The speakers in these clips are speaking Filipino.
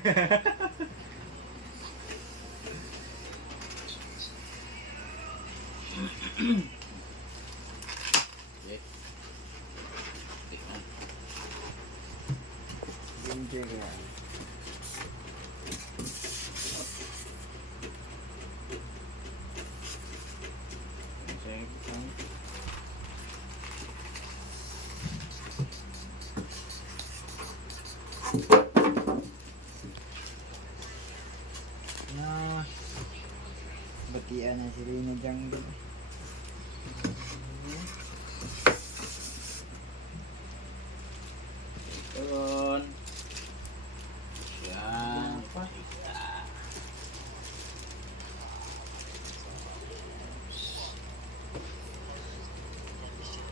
Okay. Tikman. Ginger yan. Na batian na si Rina Jungle. Turun. Yan. Apa?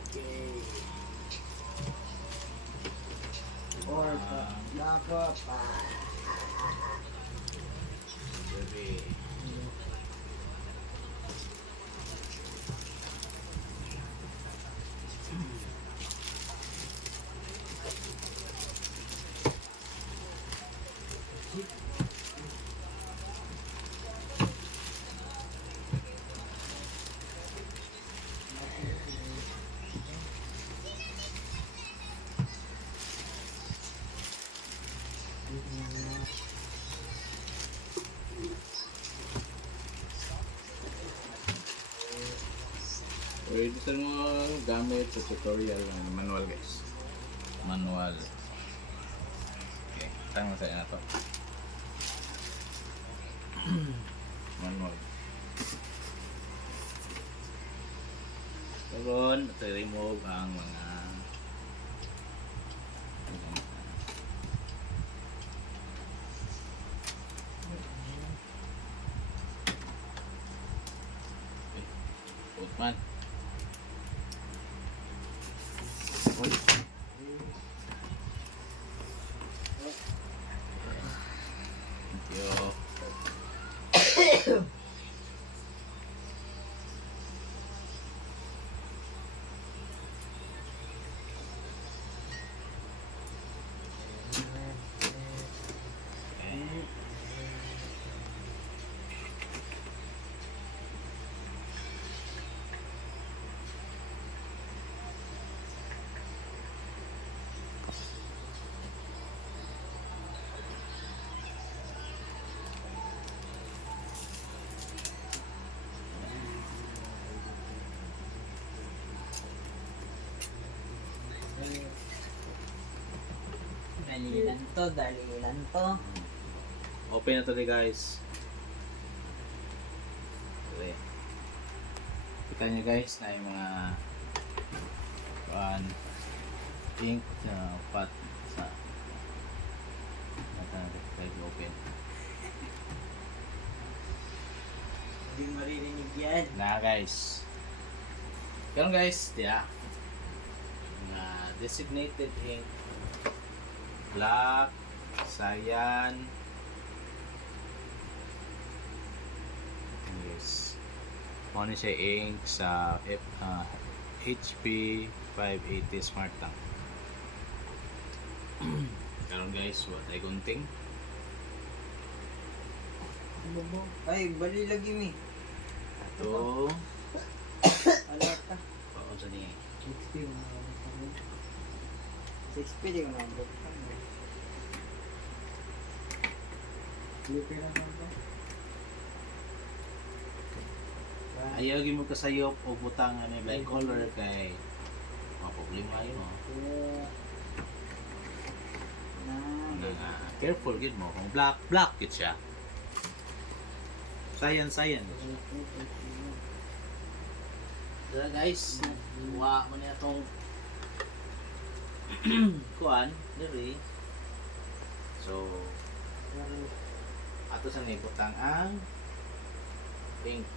Okay. Or pa, nako pa. Gabi. Ready sa mga gamit sa tutorial ng manual guys. Manual. Okay, tanga sa na to. Manual. Ngayon, i-remove ang mga man. Yo. Dali lang to. Open na to guys. Okay. Kita nyo guys na yung mga ink na pat sa open. Hindi maririnig yan. Na guys. Ganun guys, yeah. Na designated ink, black, cyan, yes. Ano siya ink sa HP 580 Smart Tank. Karon guys, what ay gunting. Ay, bali lagi mi. Ito. Ala ka. Oo, sa niya. 60 mo na. 60 di ko na. Lipi na ba? Ayaw gyud mo kasayop o butang ani black color kay mga problema yun mo. Careful gid mo kung black gid siya. Science. Dala guys, kuha mo na itong kuan, diri. So, ato sa nibutang ang ink.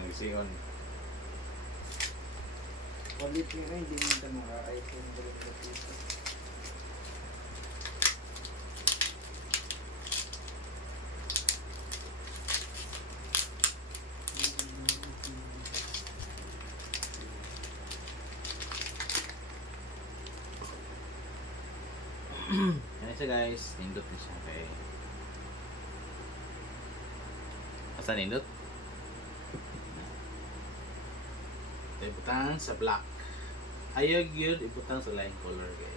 Nagsiyon. Quality nga, hindi mo ito maka-iPhone dito. Yan siya guys, nindot na siya kay... Asa nindot? Ibutang sa black. Ayog yun, ibutang sa line color kay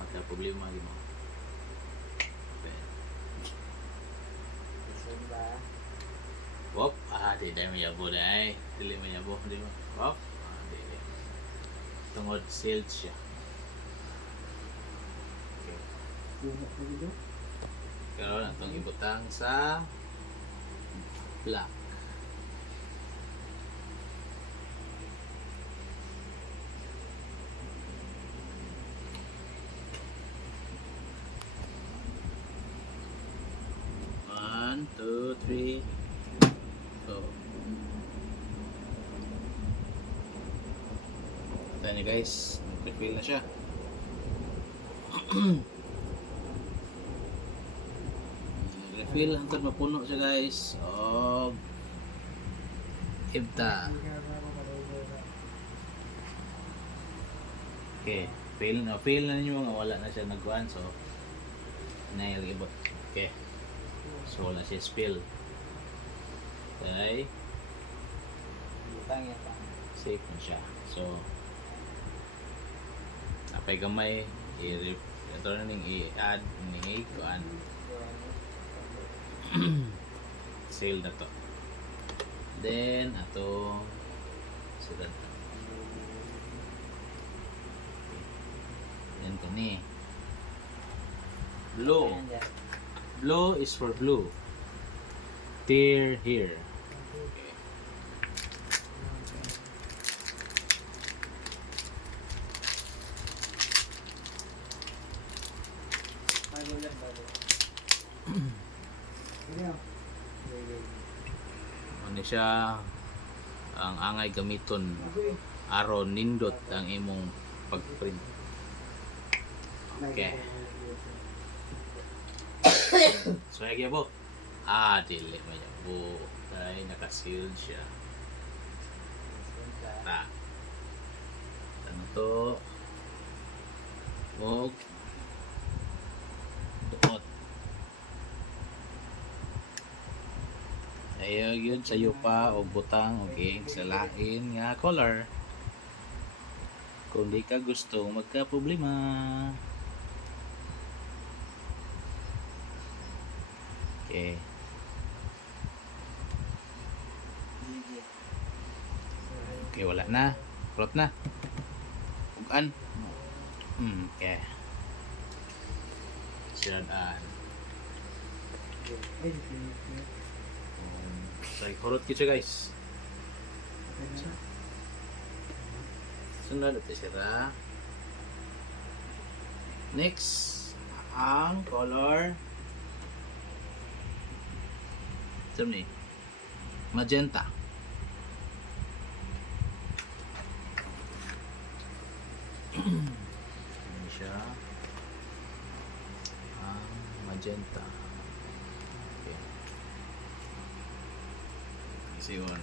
magka problema yun mo. Gusto ba? Wop, di dahil mayabo dahil. Dili mayabo, di mo. Wop, di. Tungod sealed siya. Okay. Lumok na dito. Pero na itong ibutang sa black. One, two, three, go. Ito niyo guys, refill na siya. Refill hangtod mapuno siya guys. Og ibta. Okay, fail na ninyo nga wala na siya nagkuhan so nail ibot. Okay. So wala siya spill. Okay. Butang yan pa. Safe na siya. So apay gamay ito na ning i-add ning kuan sale na to. Then ato sila. Yan to ni. Blue. Blue is for blue. Tear here. Okay. Bago lang, bago. Ano siya ang angay gamiton aron nindot ang imong pagprint. Okay. So lagi po. Dili man yan po. Dahil naka-sealed siya. Ta. Ano to? Og duot. Ayaw yun sa yupa o butang o ing sa lain nga color. Kung di ka gusto magka problema. Okay. Okay, wala na. Plot na. Ugan. Okay. Siradaan. Like horot kita guys. Sunod ito sira. Next, ang color ito ni magenta. Ini siya ang magenta. Okay. See one.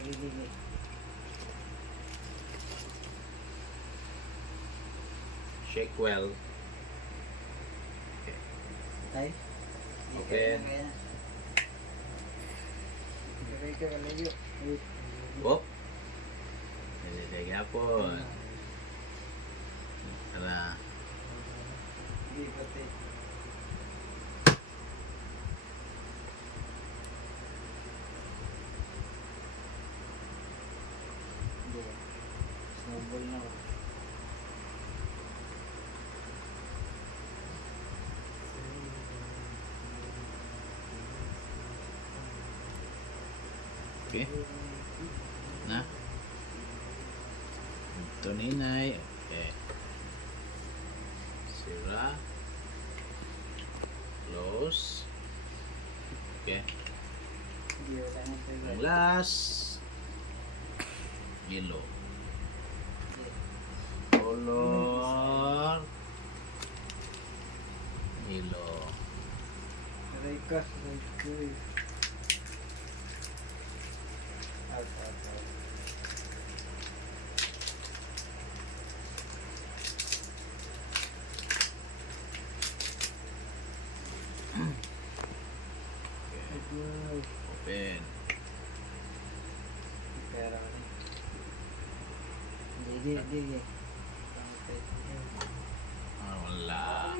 Gigi. Shake well. Okay. Tay. Okay. Gawin ka malayo. Wop. Nalilagay po. Tara. Hindi pati. Hindi. Snowball na. Okay. Na. Ito ninay. Okay. Sira. Close. Okay. Hindi wala na ito. Ang last. Yellow. Color. Yellow. Aray ka. Out. Open. Pero di. Ah, wala.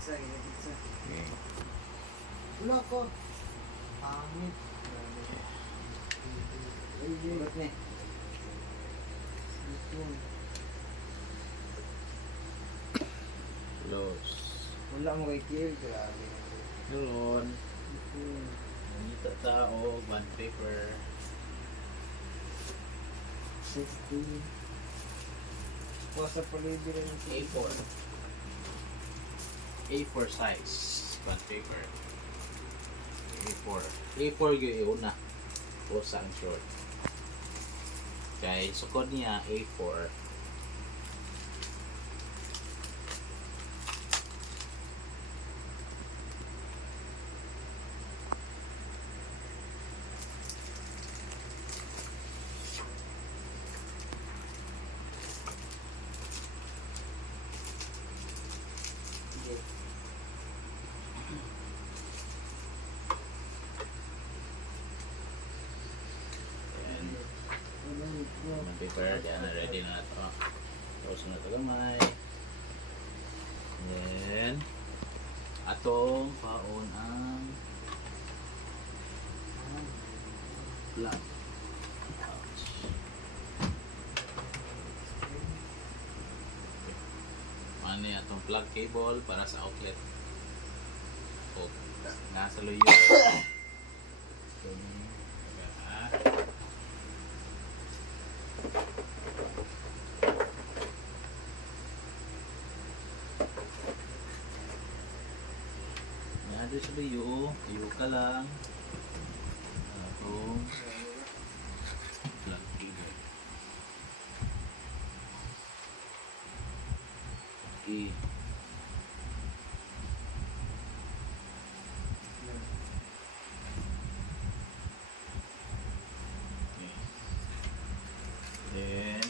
Pizza, pizza. Okay. Wala ko. Pangit. Ulit na eh. Close. Wala mo kay Kiel. Grabe. Yun. Nandito tao, bond paper. 60. Puasa palubi rin yung A4. A4 size bond paper. A4. A4 yung una. Pusa ang short. Kaya sukod niya A4. Bond paper. Kaya na ready na ito. Tapos na ito gamay. Then, atong paon ang plug. Ouch. Ano yung atong plug cable para sa outlet. O, nasa luyo. Nado sa luyo. Tuyo ka lang. Atong plug cable. Okay. Then,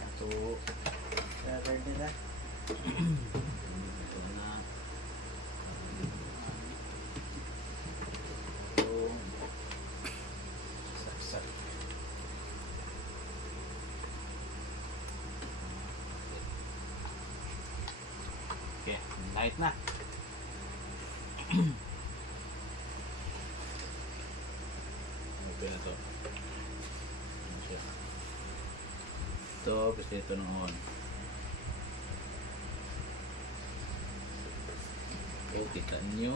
ito nila. ito na. Ito. Saksak. Okay, light na. Okay na to. Ano siya? Ito, basta ito ng on. So, kita nyo.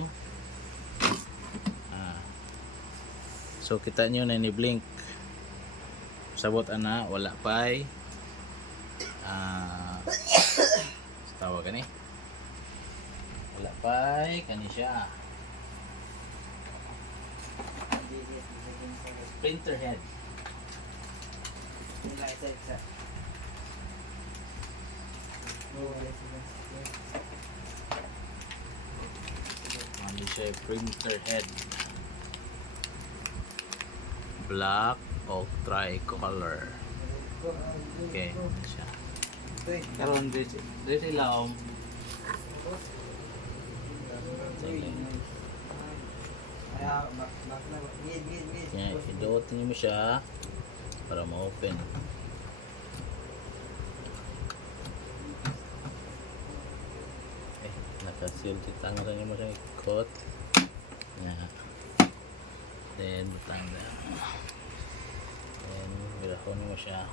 So, kita nyo na ni-blink. Sabot ana, wala pa'y tawag gani. Wala pa'y kani siya. Printer head. Ano siya, printer head. Black o tricolor. Okay, ano siya. Karon dito sila kaya iduot niyo mo siya para ma-open. Nakasil titanggal niyo mo siya ikot. Yeah. Then butang na. Then birahon mo siya.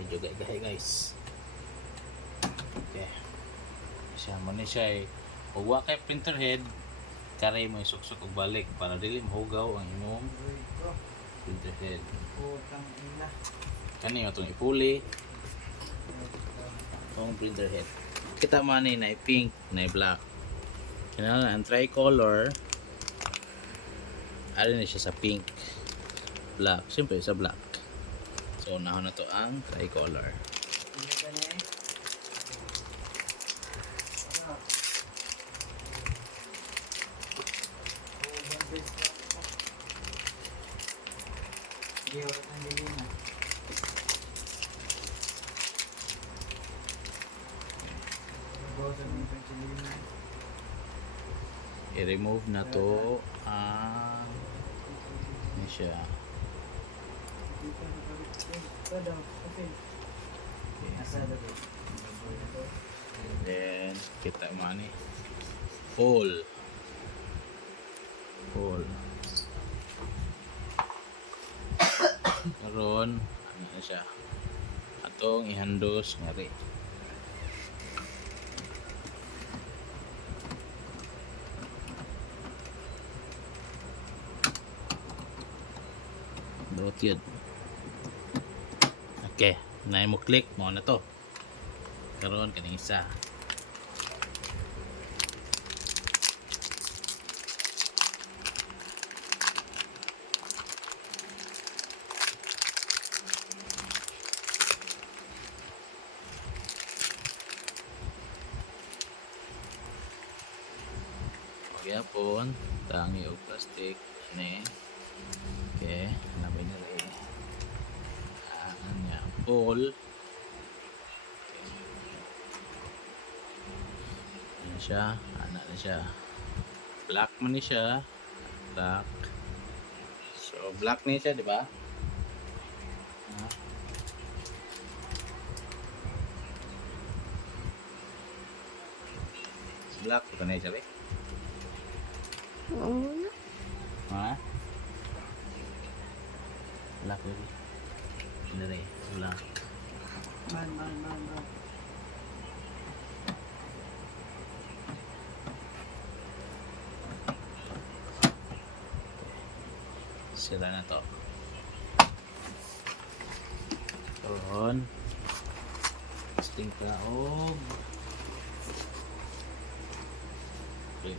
Medyo gay guys. Okay. Siya mo ni siya ug wa kay printer head Kare mo isuksok og balik para dili mahugaw ang imong Uy, bro. printer head. Putang ina. Kani atong ipuli ang printer head. Kita man ni na pink, na black. Kinahanglan ang tricolor. Ari na siya sa pink, black, siyempre sa black. So unahan na to ang tricolor. Ano ba na eh? Ano? Ubang base lang ako. Hindi oras ng dilim na. Bawasan mo yung dilim na. I-remove na to ang ano siya. Hindi pa nakalipin. Ito daw. Kasi nasa daw. And then kita mo ani hole. Karon ano na siya. Atong ihandos ngari. Bawat yun. Okay, na mo click mo na to. Karon kaning isa. Magyapon, tangi og plastic ni. Okay, nabay na rin. Anya, pull. Ano siya? Anak na siya. Black man ni siya. Black. So, black ni siya, di ba? Ha? Black pa na siya, eh? Ha? Black lagi. Ini rin, black. Man. Sila na to. Karon. Testing ka og clip.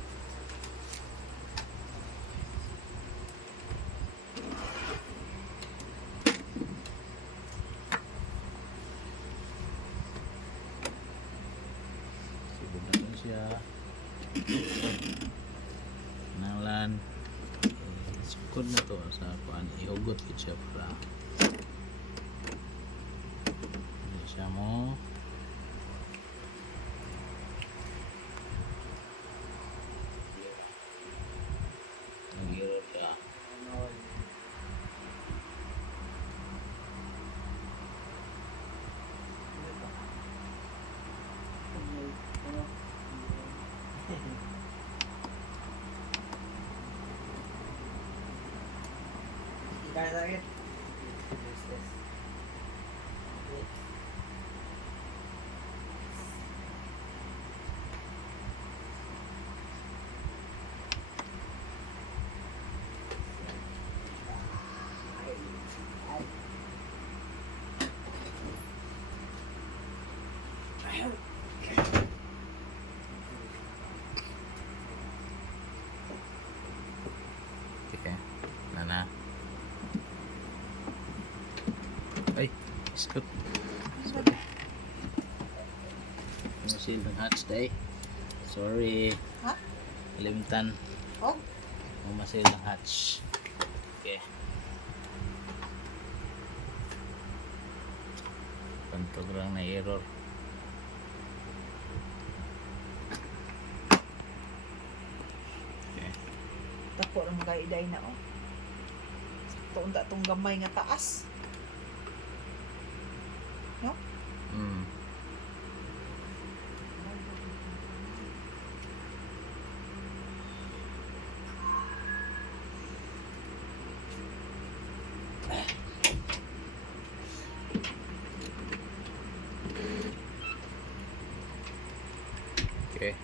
Siya nalan sukod na to sa kuan ihugot kit siya para hindi siya mo nag-error ka. Kaya sakit. Okay, nana. Ay, skip. Masil ng hatch day. Sorry. Ha? Kalimutan. Oh? Masil ng hatch. Okay. Pantog lang na error. Okay. Tako lang kaiday na oh. Sakto unta tong gamay nga taas. No? Mm. Okay.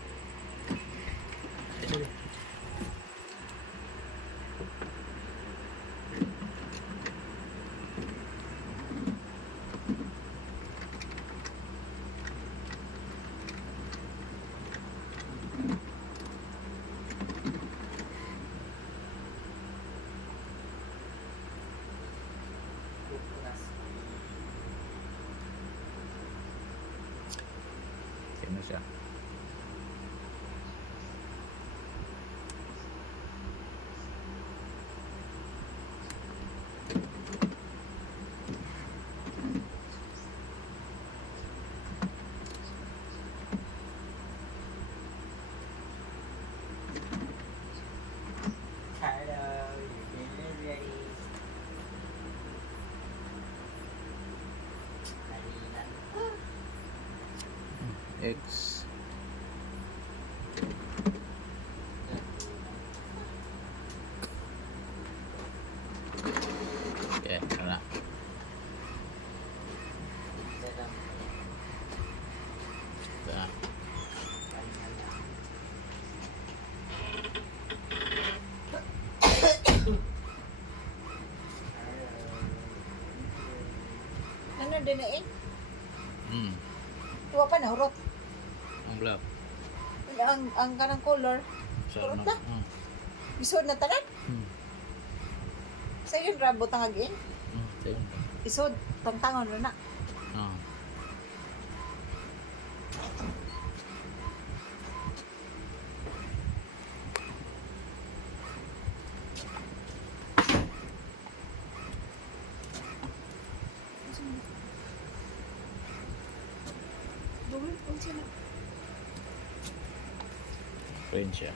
Okay na siya. Hello, your dinner is ready. Halina. X. Okay, ano na. Sarap. Ito na. Ano din na eh? Tuwa pa na, hurot. Ang black. Ang kanang color, Sarap Kurot na. na. isod na tanan. Sa yun, rabo tangagin. Ito yun. Isod, tangtangon na na. Ah. Gawin, kung sino. Print siya.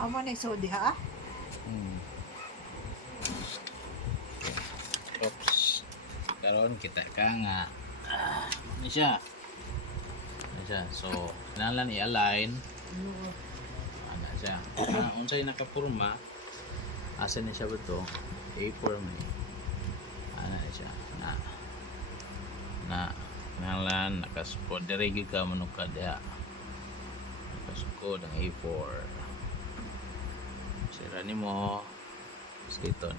Amo na isod ha? Oops. Karon kita ka nga. Ano siya? Ano siya? So, kailangan i-align. Ano siya? Unsay nakapurma. Asa na siya ba ito? A4 man. Ano na siya? Kailangan nakasukod. Diregi ka manukad ya. Nakasukod ang A4. Sira ni mo. Skiton.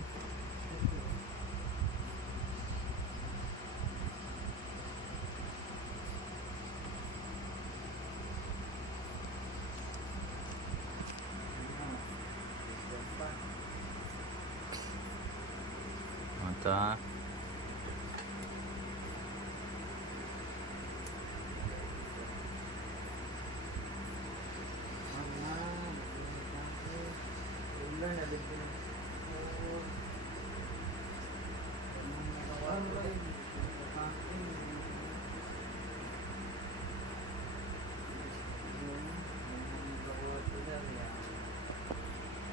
Mata.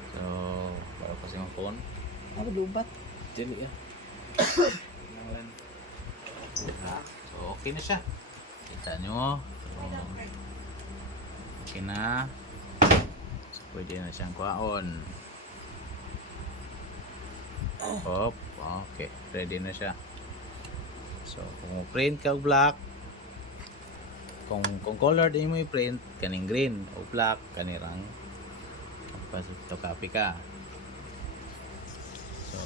So, baru kasih ang phone. Ako dubat. Dili ya. So, okay na siya. Kita nyo. So, okay na. So, pwede na siyang kuhaon. Hop. Okay. Ready na siya. So, kung print ka og black, kung color din mo i-print, kaning green o black, kanirang to copy ka. So,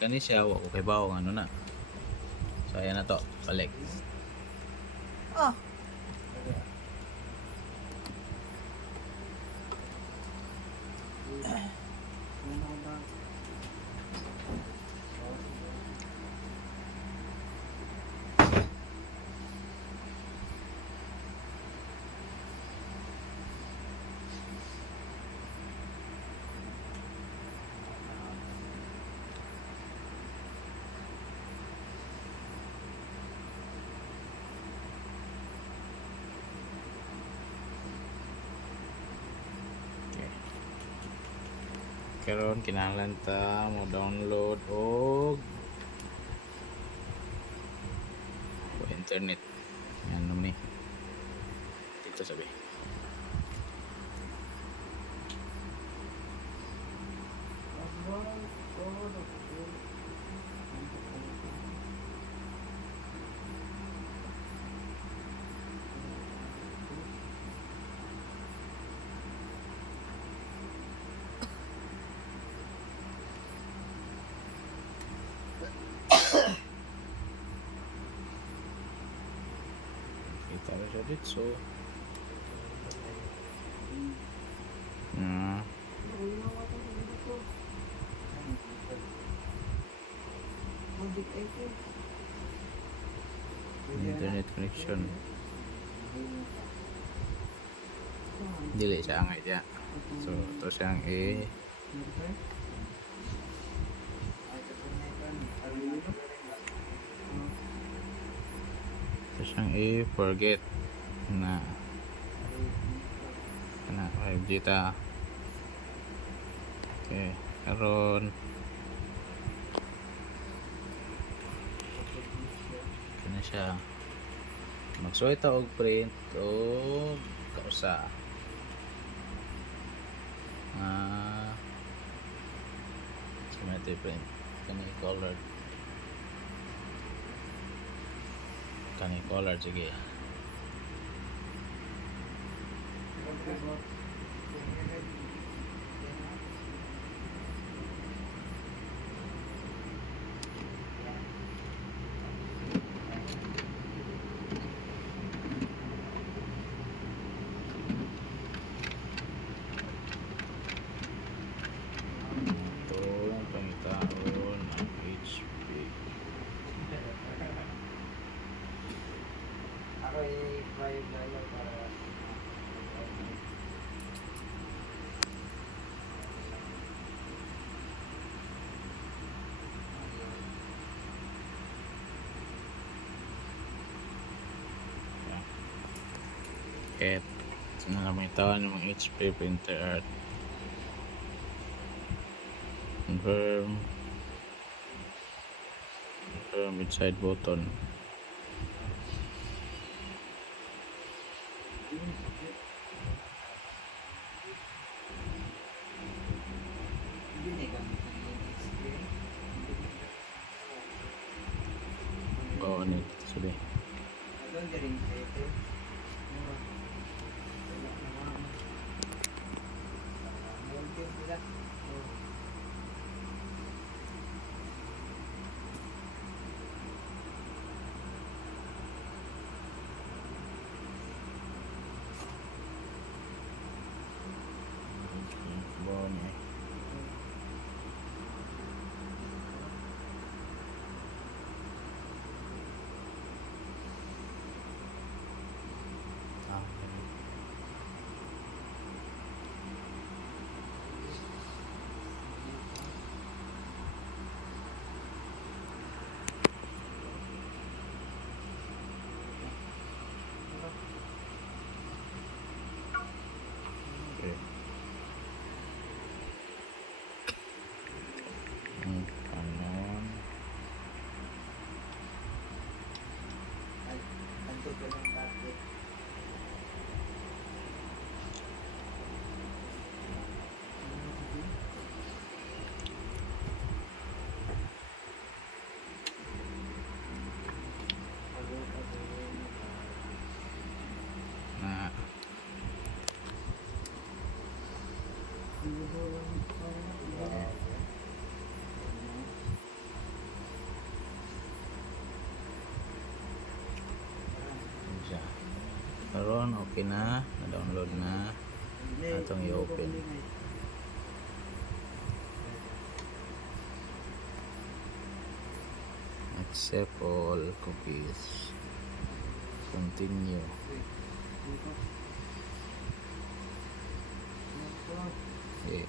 kani siya, wako kay bawo ano na. So, ayan na to. Balik. Oh, Karon kinahanglan ta mo download og internet. Ano ni? Dito sabi. siya dito. Ah, internet connection. Dili siya angay dia. So, ito siyang forget na 5G ta. Okay, karon kana siya. Magsuway ta og print o kausa. Schematic print kani colored sige. Ito ang pangitaon ng HP. Ako i-try lalo para Okay. So, pangitaon ng mga HP printer art. Confirm with side button. Oh, ano ito sabi? Bonnie. Okay. Kanon. Na siya. Karon okay na, na-download na. Atong i-open. Accept all cookies. Continue. Okay.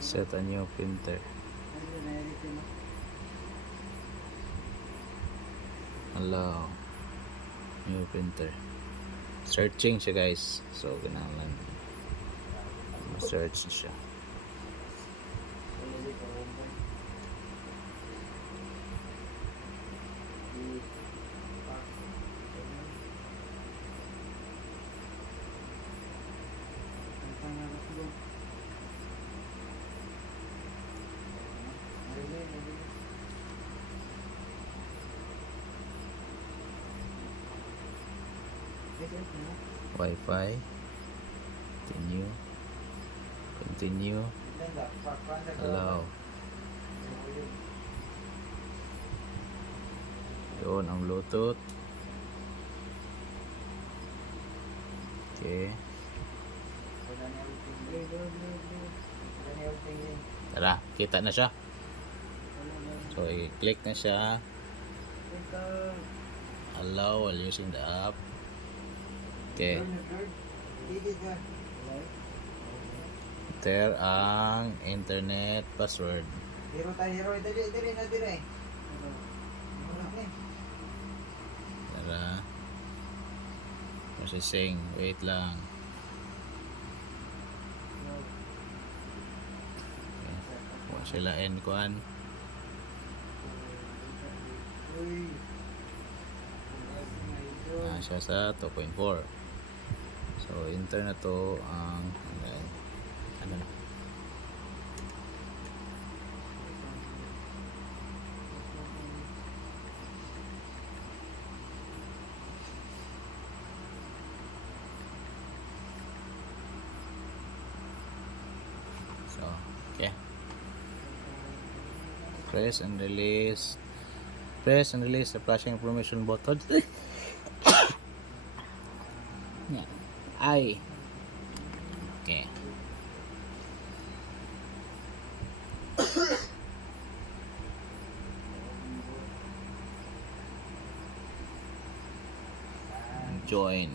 Set a new printer. Allow new printer. Searching siya guys. So kailangan ma-search siya. Wi-Fi. Continue. Allow. Yun ang Bluetooth. Okay. Tara, kita na siya. So, i-click na siya. Allow while using the app. Okay. Enter ang internet password. Hero tayo, hero. Dali na, dali. Tara. Processing. Wait lang. Okay. Huwag sila kuan. Siya sa 2.4. So, enter na to ang ano na. So, okay. Press and release the flashing information button. Yeah. I. Okay. Join.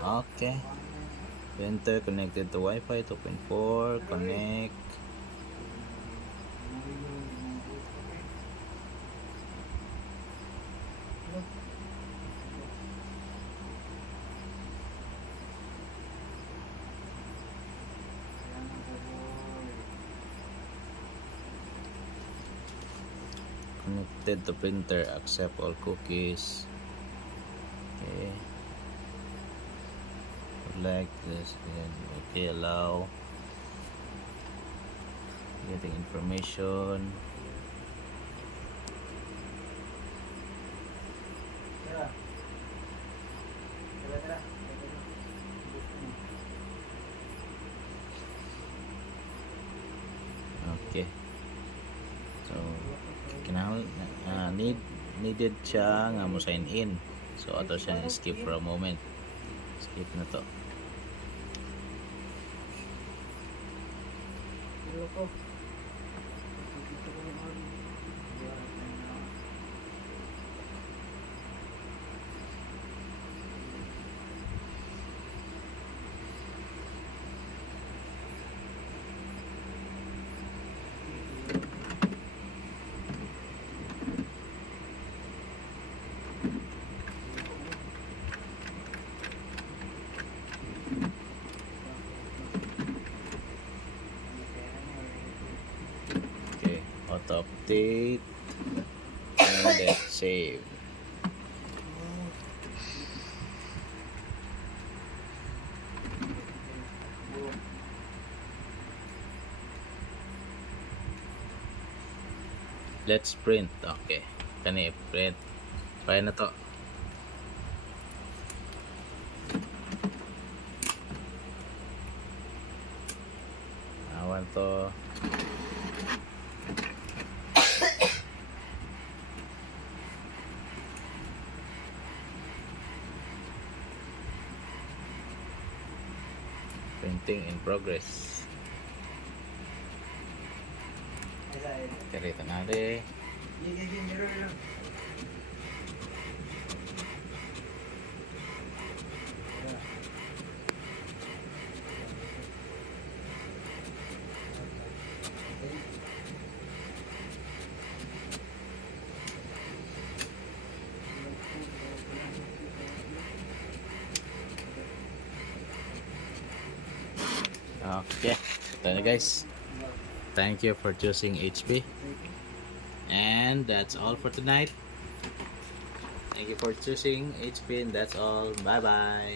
Okay. Enter connected to Wi-Fi 2.4. Connect. Connected to printer. Accept all cookies. Okay. Like this. Okay, allow. Getting information. Okay. So, kinahanglan needed siya nga mo sign in. So, ato siya skip for a moment. Skip na to. Okay, auto update and then save. Let's print. Okay, kani print. Kaya na to. Awan to. Printing in progress. Karita na rin. Okay, ito na guys. Thank you for choosing HP. And that's all for tonight. Thank you for choosing HP, and that's all. Bye bye.